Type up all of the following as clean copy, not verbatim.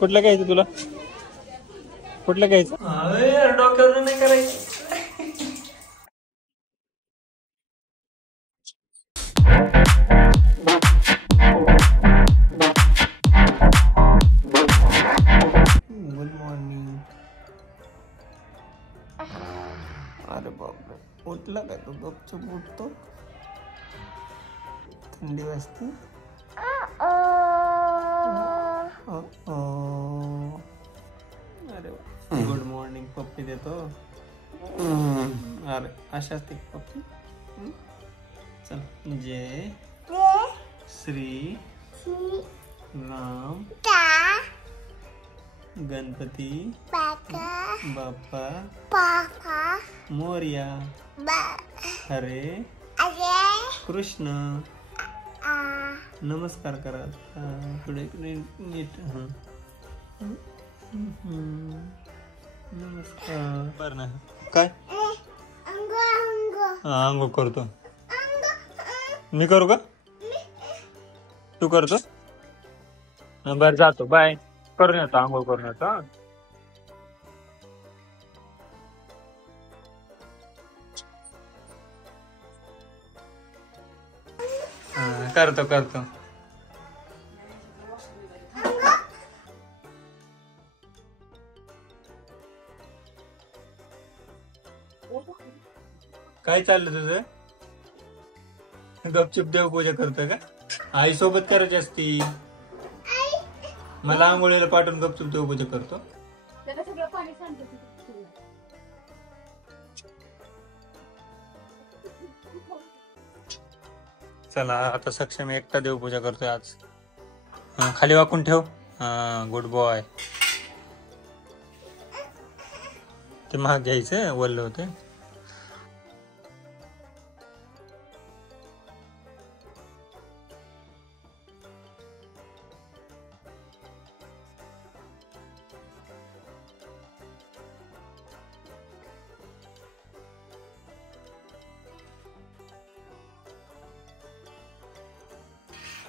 कुठलं घ्यायचं तुला? कुठलं घ्यायचं? यार डॉक्टर नाही करायचं. Good morning. अरे बापरे, उठला काय तू? गपचूप उठतो, थंडी वाजते. अरे गुड मॉर्निंग. पप्पी देतो. अरे अशा असते पप्पी. चल. जय श्री राम गणपती बाप्पा मोरया. हरे कृष्ण. नमस्कार करा. पुढे नीट. नमस्कार. बर ना काय अंघोळ करतो. मी करू का? तू करतो? बर जातो. बाय. करून येतो, अंघोळ करून येतो. करतो करतो. काय चाललं तुझं? गपचूप देवपूजा करतोय का? आई सोबत करायची असती. मला आंघोळीला पाठवून गपचूप देवपूजा करतो. चला आता सक्षम एकटा देवपूजा करतोय आज. खाली वाकून ठेव. Good boy. ते महाग घ्यायचं, वल्ल होते.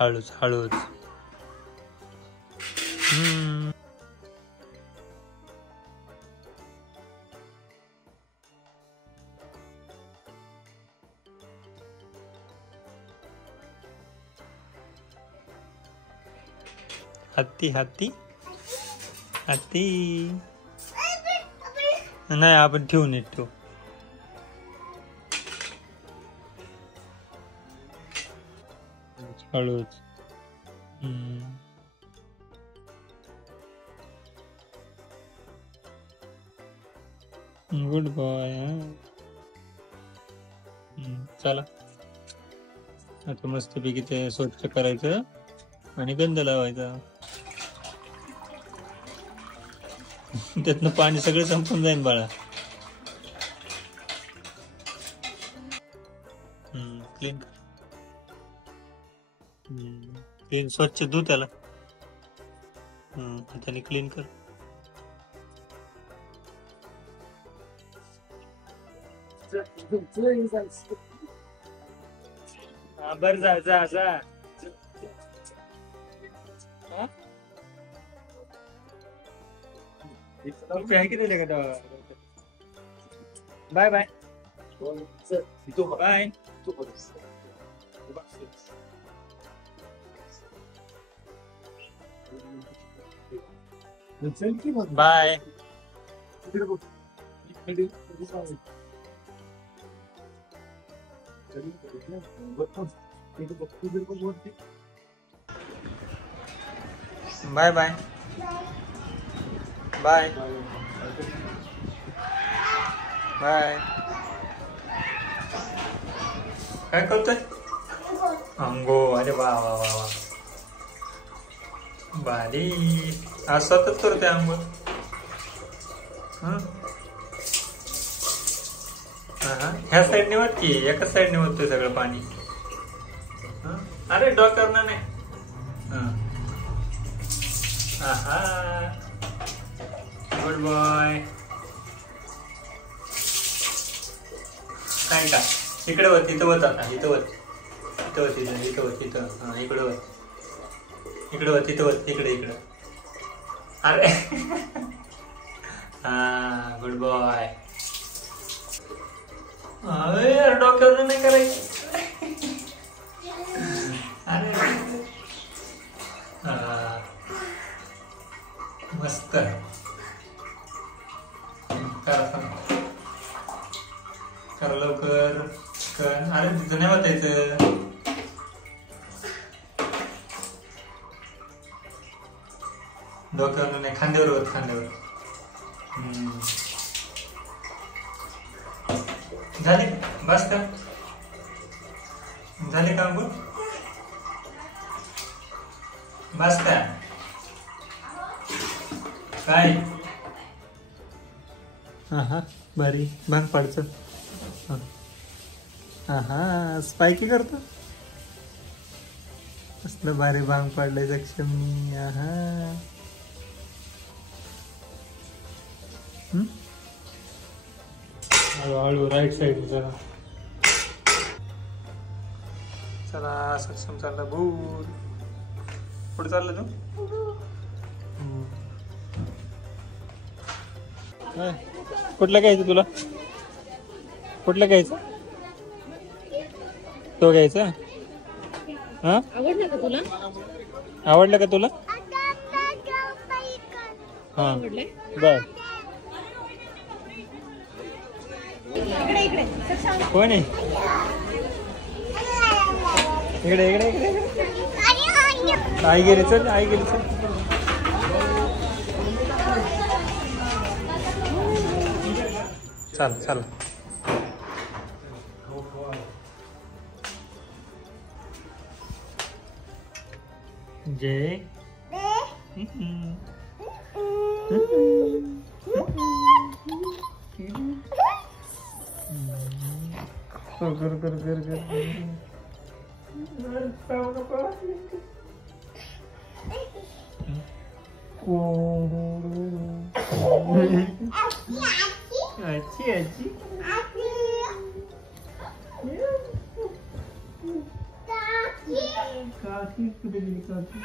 हळूच हळूच. हत्ती हत्ती हत्ती. नाही आपण ठेवून नीट ठेवू. हळूच. Good boy. चला आता मस्तपैकी ते स्वच्छ करायचं आणि गंध लावायचा. त्यातनं पाणी सगळं संपून जाईल बाळा. क्लीन क्लीन स्वच्छ धु त्याला. हाताने क्लीन कर. बर जा जा जा. Bye bye bye. Bye. Bye bye bye bye. काय करतोय? अंघोळ. अरे वा वा वा वा. भारी. आज स्वतःच करतोय अंघोळ. ह्या साईडने वत की एका साईडने वततोय सगळं पाणी. अरे डॉक्टरना नाही. Good boy. काय का इकडे वत. इथं वत. आता इथं वत. इथं वत. इथं इथं वत. इथं इकडे वत. इकडे वत. इथं वत. इकडे इकडे अरे हा गुड बॉय. अरे डोक्यावर नाही करायचं. अरे मस्त करा लवकर कर. अरे तिथं नाही वाटायचं. डोक्यावर नाही, खांद्यावर होत, खांद्यावर. झाले बस का? झाले का अंघोळ? बस का? काय हा बारी भांग पाडचं. हा स्पायकी करतो. असलं भारी भांग पाडलंय सक्षम मी. हळूहळू राईट साईड जरा. चला सक्षम चालला भूल. कुठे चाललं तू? कुठलं घ्यायचं तुला? कुठलं घ्यायचं? तो घ्यायचा. हा आवडलं का तुला? आवडलं का तुला? हा बर. कोण आहे? इकडे इकडे इकडे. आई गेली चल, आई गेली चल. चल चल. जय कर कर कर कर. आजी आजी काकी कुठे गेली? काकी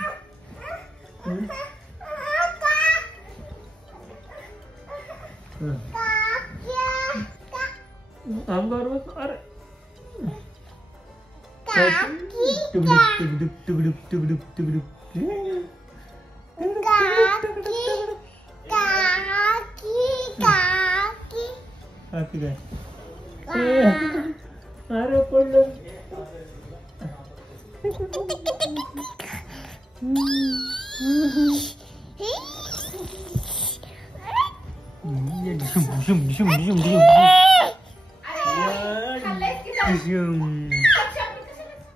अंगावर बस. अरे टुकडुक टुकडुक टुकडुक टुकडुक. काकी काय? अरे पडलं.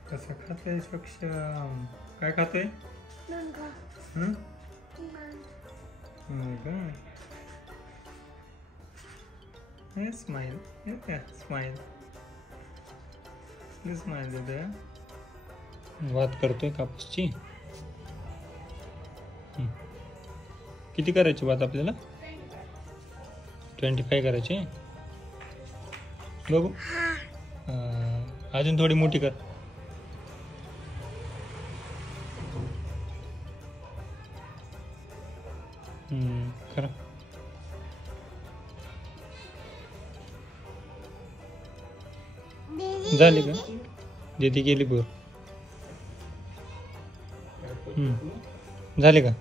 कसं खातोय सक्षम? काय खातोय? स्माइल स्माइल स्माइल देते. वात करतोय कापूसची. किती करायची वात आपल्याला? 25 करायची. बघू अजून थोडी मोठी कर. खरं झाली का? दीदी गेली बोर. झाले का?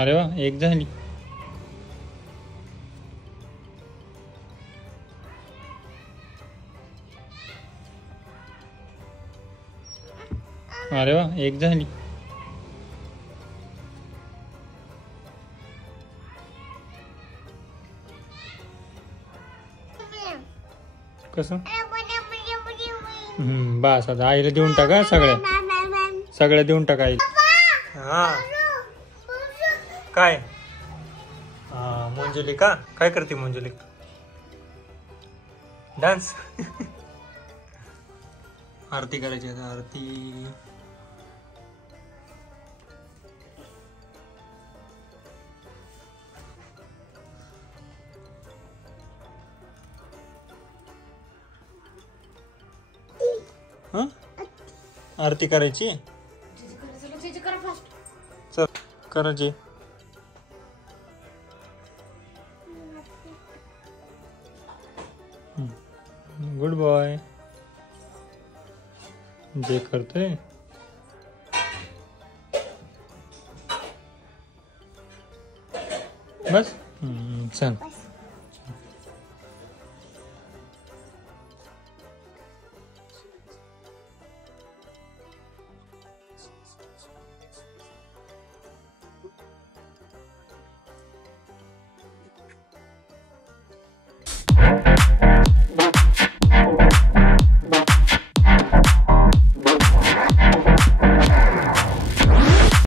अरे वा एक झाली. अरे वा एक झाली. कसं? बस आता आईला देऊन टाका. सगळ्या देऊन टाका आईला. हा काय? मंजुलिका काय करते? मंजुलिका डान्स. आरती करायची आता. आरती आरती करायची. चल करायची. Good boy. जे करतोय बस. चल